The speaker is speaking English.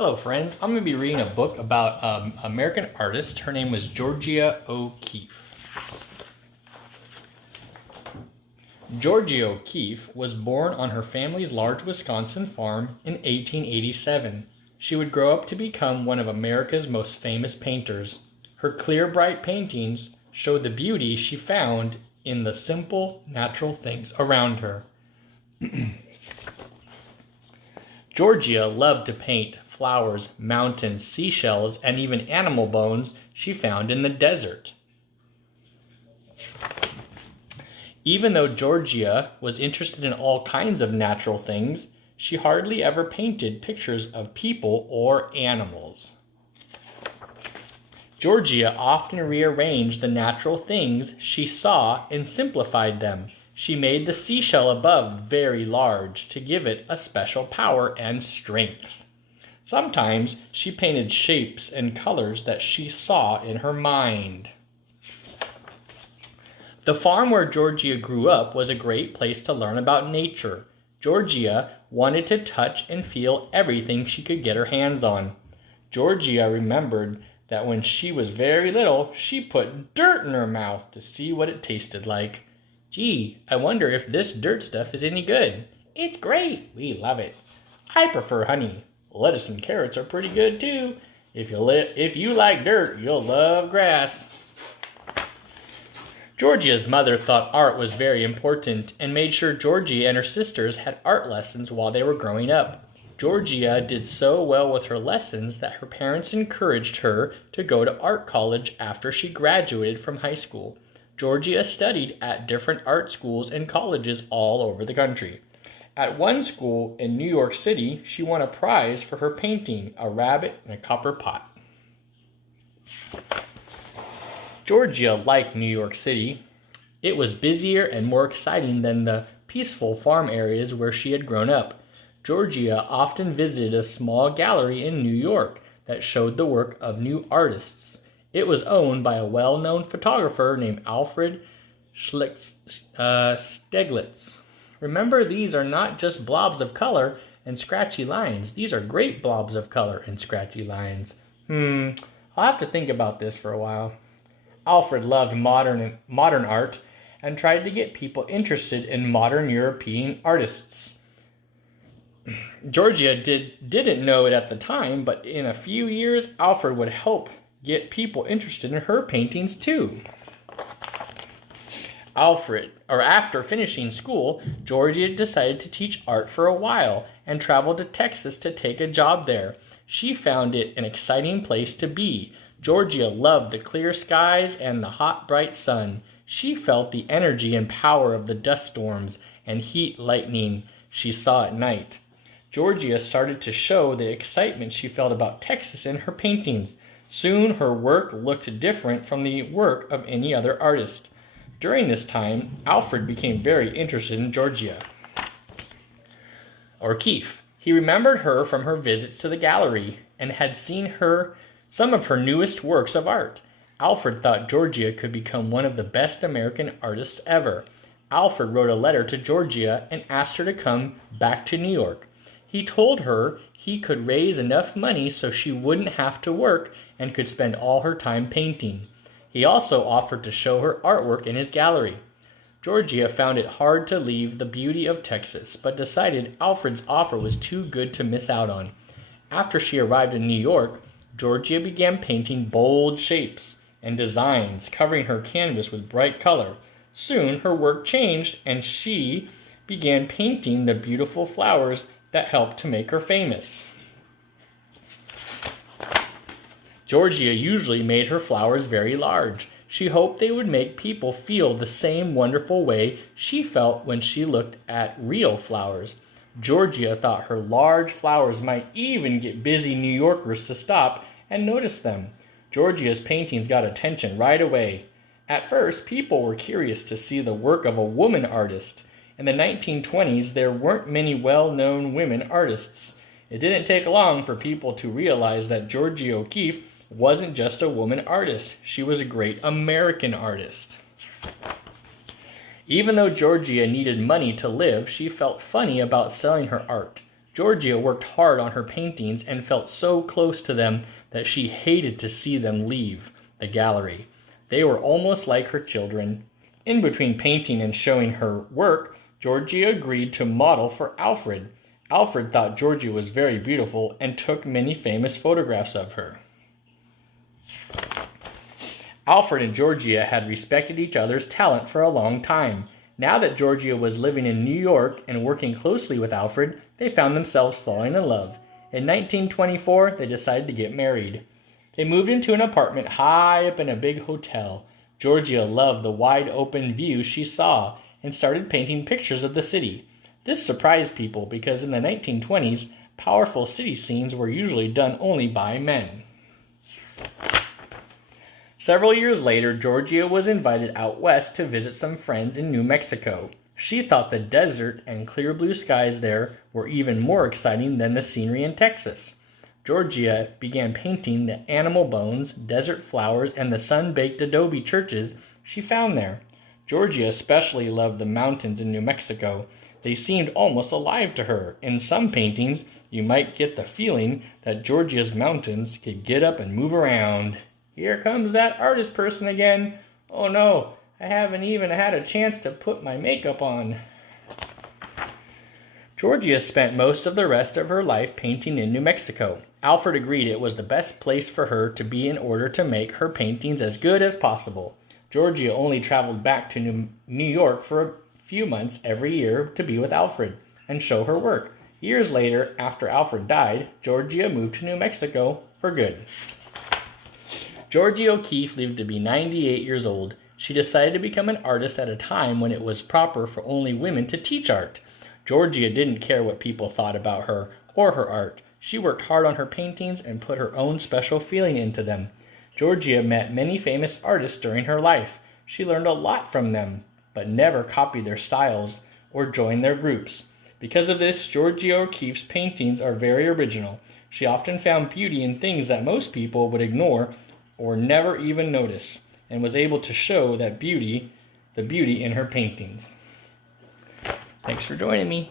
Hello, friends. I'm going to be reading a book about an American artist. Her name was Georgia O'Keeffe. Georgia O'Keeffe was born on her family's large Wisconsin farm in 1887. She would grow up to become one of America's most famous painters. Her clear, bright paintings showed the beauty she found in the simple, natural things around her. Georgia loved to paint flowers, mountains, seashells, and even animal bones she found in the desert. Even though Georgia was interested in all kinds of natural things, she hardly ever painted pictures of people or animals. Georgia often rearranged the natural things she saw and simplified them. She made the seashell above very large to give it a special power and strength. Sometimes she painted shapes and colors that she saw in her mind. The farm where Georgia grew up was a great place to learn about nature. Georgia wanted to touch and feel everything she could get her hands on. Georgia remembered that when she was very little, she put dirt in her mouth to see what it tasted like. Gee, I wonder if this dirt stuff is any good. It's great. We love it. I prefer honey. Lettuce and carrots are pretty good too. If you like dirt, you'll love grass. Georgia's mother thought art was very important and made sure Georgia and her sisters had art lessons while they were growing up. Georgia did so well with her lessons that her parents encouraged her to go to art college after she graduated from high school. Georgia studied at different art schools and colleges all over the country. At one school in New York City, she won a prize for her painting, a rabbit in a copper pot. Georgia liked New York City. It was busier and more exciting than the peaceful farm areas where she had grown up. Georgia often visited a small gallery in New York that showed the work of new artists. It was owned by a well-known photographer named Alfred Stieglitz. Remember, these are not just blobs of color and scratchy lines. These are great blobs of color and scratchy lines. I'll have to think about this for a while. Alfred loved modern art and tried to get people interested in modern European artists. Georgia didn't know it at the time, but in a few years, Alfred would help get people interested in her paintings too. After finishing school, Georgia decided to teach art for a while and traveled to Texas to take a job there. She found it an exciting place to be. Georgia loved the clear skies and the hot, bright sun. She felt the energy and power of the dust storms and heat lightning she saw at night. Georgia started to show the excitement she felt about Texas in her paintings. Soon her work looked different from the work of any other artist. During this time, Alfred became very interested in Georgia O'Keeffe. He remembered her from her visits to the gallery and had seen some of her newest works of art. Alfred thought Georgia could become one of the best American artists ever. Alfred wrote a letter to Georgia and asked her to come back to New York. He told her he could raise enough money so she wouldn't have to work and could spend all her time painting. He also offered to show her artwork in his gallery. Georgia found it hard to leave the beauty of Texas, but decided Alfred's offer was too good to miss out on. After she arrived in New York, Georgia began painting bold shapes and designs, covering her canvas with bright color. Soon her work changed, and she began painting the beautiful flowers that helped to make her famous. Georgia usually made her flowers very large. She hoped they would make people feel the same wonderful way she felt when she looked at real flowers. Georgia thought her large flowers might even get busy New Yorkers to stop and notice them. Georgia's paintings got attention right away. At first, people were curious to see the work of a woman artist. In the 1920s, there weren't many well-known women artists. It didn't take long for people to realize that Georgia O'Keeffe wasn't just a woman artist. She was a great American artist. Even though Georgia needed money to live, she felt funny about selling her art. Georgia worked hard on her paintings and felt so close to them that she hated to see them leave the gallery. They were almost like her children. In between painting and showing her work, Georgia agreed to model for Alfred. Alfred thought Georgia was very beautiful and took many famous photographs of her. Alfred and Georgia had respected each other's talent for a long time. Now that Georgia was living in New York and working closely with Alfred, they found themselves falling in love. In 1924, they decided to get married. They moved into an apartment high up in a big hotel. Georgia loved the wide open view she saw and started painting pictures of the city. This surprised people because in the 1920s, powerful city scenes were usually done only by men. Several years later, Georgia was invited out west to visit some friends in New Mexico. She thought the desert and clear blue skies there were even more exciting than the scenery in Texas. Georgia began painting the animal bones, desert flowers, and the sun-baked adobe churches she found there. Georgia especially loved the mountains in New Mexico. They seemed almost alive to her. In some paintings, you might get the feeling that Georgia's mountains could get up and move around. Here comes that artist person again. Oh no, I haven't even had a chance to put my makeup on. Georgia spent most of the rest of her life painting in New Mexico. Alfred agreed it was the best place for her to be in order to make her paintings as good as possible. Georgia only traveled back to New York for a few months every year to be with Alfred and show her work. Years later, after Alfred died, Georgia moved to New Mexico for good. Georgia O'Keeffe lived to be 98 years old. She decided to become an artist at a time when it was proper for only women to teach art. Georgia didn't care what people thought about her or her art. She worked hard on her paintings and put her own special feeling into them. Georgia met many famous artists during her life. She learned a lot from them, but never copied their styles or joined their groups. Because of this, Georgia O'Keeffe's paintings are very original. She often found beauty in things that most people would ignore or never even notice, and was able to show the beauty in her paintings. Thanks for joining me.